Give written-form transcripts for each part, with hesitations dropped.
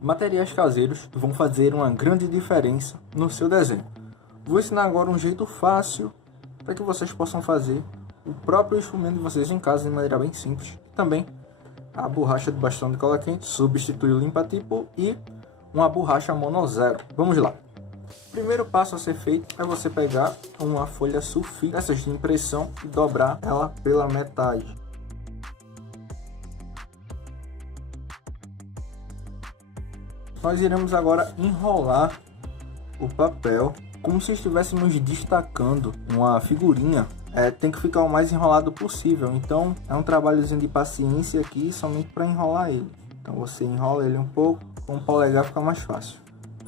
Materiais caseiros vão fazer uma grande diferença no seu desenho. Vou ensinar agora um jeito fácil para que vocês possam fazer o próprio instrumento de vocês em casa de maneira bem simples. Também a borracha de bastão de cola quente substitui o limpa-tipo e uma borracha mono zero. Vamos lá. O primeiro passo a ser feito é você pegar uma folha sulfite dessas de impressão e dobrar ela pela metade. Nós iremos agora enrolar o papel como se estivéssemos destacando uma figurinha. Tem que ficar o mais enrolado possível, então é um trabalhozinho de paciência aqui somente para enrolar ele. Então você enrola ele um pouco, com o polegar fica mais fácil.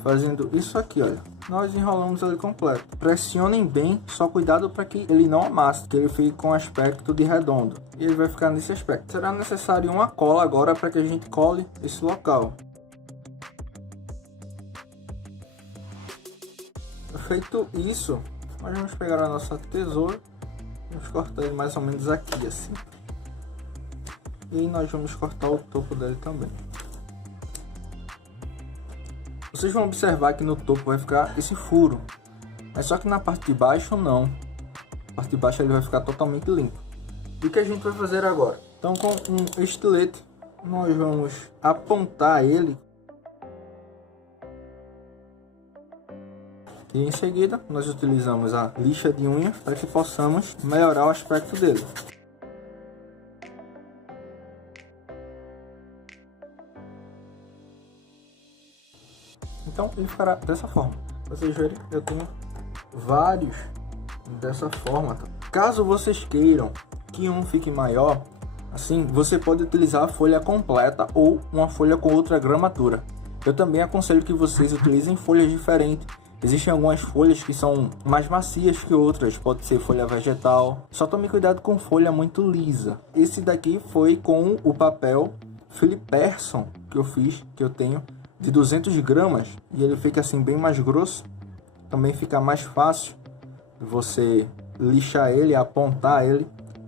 Fazendo isso aqui, olha, nós enrolamos ele completo. Pressionem bem, só cuidado para que ele não amasse, que ele fique com aspecto de redondo. E ele vai ficar nesse aspecto. Será necessário uma cola agora para que a gente cole esse local. Feito isso, nós vamos pegar a nossa tesoura, vamos cortar ele mais ou menos aqui assim. E nós vamos cortar o topo dele também. Vocês vão observar que no topo vai ficar esse furo, mas só que na parte de baixo não. Na parte de baixo ele vai ficar totalmente limpo. E o que a gente vai fazer agora? Então com um estilete nós vamos apontar ele. E em seguida nós utilizamos a lixa de unha para que possamos melhorar o aspecto dele. Então ele ficará dessa forma. Vocês verem, eu tenho vários dessa forma. Caso vocês queiram que um fique maior, assim, você pode utilizar a folha completa ou uma folha com outra gramatura. Eu também aconselho que vocês utilizem folhas diferentes. Existem algumas folhas que são mais macias que outras, pode ser folha vegetal. Só tome cuidado com folha muito lisa. Esse daqui foi com o papel Philip Pearson que eu fiz, que eu tenho, de 200 gramas. E ele fica assim bem mais grosso. Também fica mais fácil você lixar ele, apontar ele.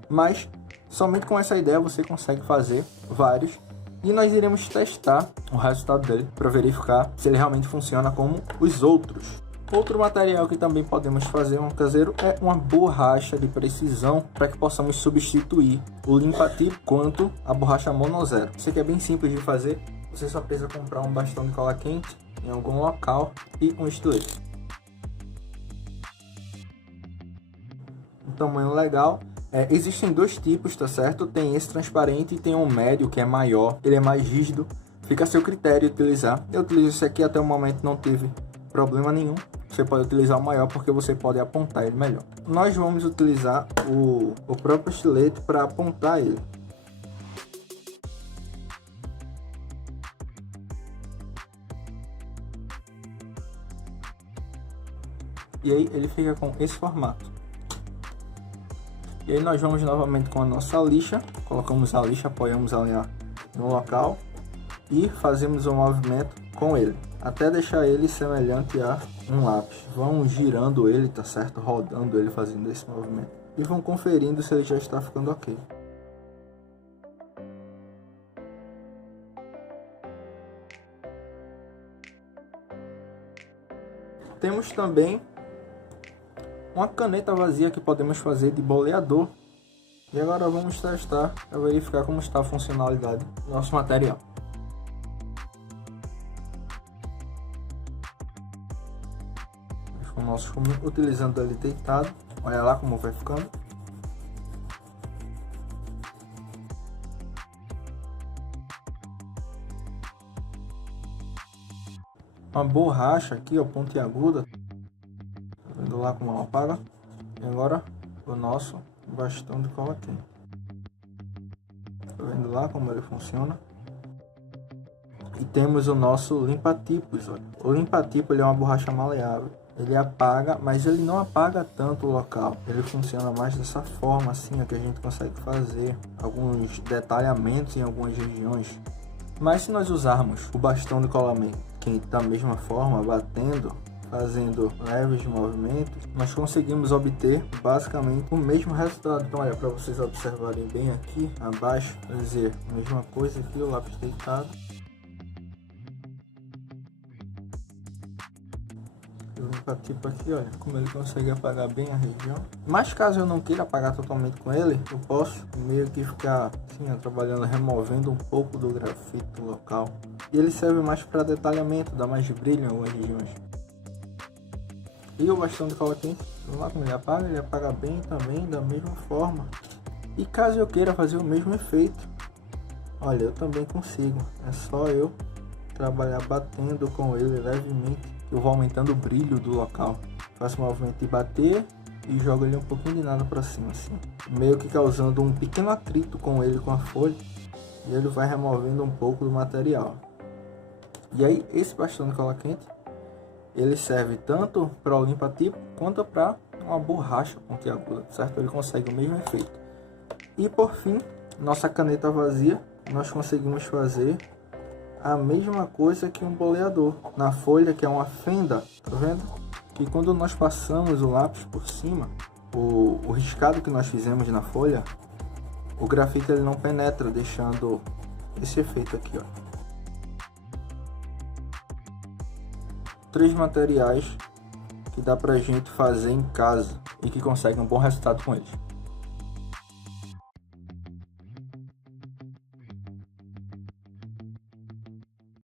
Mas somente com essa ideia você consegue fazer vários. E nós iremos testar o resultado dele para verificar se ele realmente funciona como os outros. Outro material que também podemos fazer um caseiro é uma borracha de precisão para que possamos substituir o limpa-tipo quanto a borracha mono zero. Isso aqui é bem simples de fazer. Você só precisa comprar um bastão de cola quente em algum local e um estilete. Um tamanho legal. Existem dois tipos, tá certo? Tem esse transparente e tem um médio que é maior. Ele é mais rígido. Fica a seu critério utilizar. Eu utilizo esse aqui, até o momento não teve problema nenhum. Você pode utilizar o maior porque você pode apontar ele melhor. Nós vamos utilizar o próprio estilete para apontar ele. E aí ele fica com esse formato. E aí nós vamos novamente com a nossa lixa, colocamos a lixa, apoiamos ela no local e fazemos um movimento com ele, até deixar ele semelhante a um lápis. Vão girando ele, tá certo? Rodando ele, fazendo esse movimento. E vão conferindo se ele já está ficando ok. Temos também uma caneta vazia que podemos fazer de boleador. E agora vamos testar para verificar como está a funcionalidade do nosso material. Com o nosso fumo utilizando ele deitado, olha lá como vai ficando. Uma borracha aqui, ó, pontiaguda. Vendo lá como ela apaga. E agora o nosso bastão de cola quente. Tá vendo lá como ele funciona? E temos o nosso limpa-tipos. O limpa-tipo ele é uma borracha maleável. Ele apaga, mas ele não apaga tanto o local. Ele funciona mais dessa forma, assim, é que a gente consegue fazer alguns detalhamentos em algumas regiões. Mas se nós usarmos o bastão de cola quente da mesma forma, batendo, fazendo leves movimentos, nós conseguimos obter basicamente o mesmo resultado. Então olha, para vocês observarem bem aqui abaixo, quer dizer, a mesma coisa aqui, o lápis deitado. Limpa-tipo aqui, olha, como ele consegue apagar bem a região. Mas caso eu não queira apagar totalmente com ele, eu posso meio que ficar assim, ó, trabalhando, removendo um pouco do grafite do local. E ele serve mais para detalhamento, dá mais brilho em algumas regiões. E o bastão de cola quente, vamos lá como ele apaga bem também, da mesma forma. E caso eu queira fazer o mesmo efeito, olha, eu também consigo. É só eu trabalhar batendo com ele levemente. Eu vou aumentando o brilho do local. Faço o movimento de bater e jogo ele um pouquinho de nada para cima, assim. Meio que causando um pequeno atrito com ele, com a folha. E ele vai removendo um pouco do material. E aí, esse bastão de cola quente, ele serve tanto para o limpa-tipo quanto para uma borracha pontiaguda, certo? Ele consegue o mesmo efeito. E por fim, nossa caneta vazia, nós conseguimos fazer a mesma coisa que um boleador na folha, que é uma fenda, tá vendo? Que quando nós passamos o lápis por cima, o riscado que nós fizemos na folha, o grafite ele não penetra, deixando esse efeito aqui, ó. 3 materiais que dá pra gente fazer em casa e que consegue um bom resultado com eles.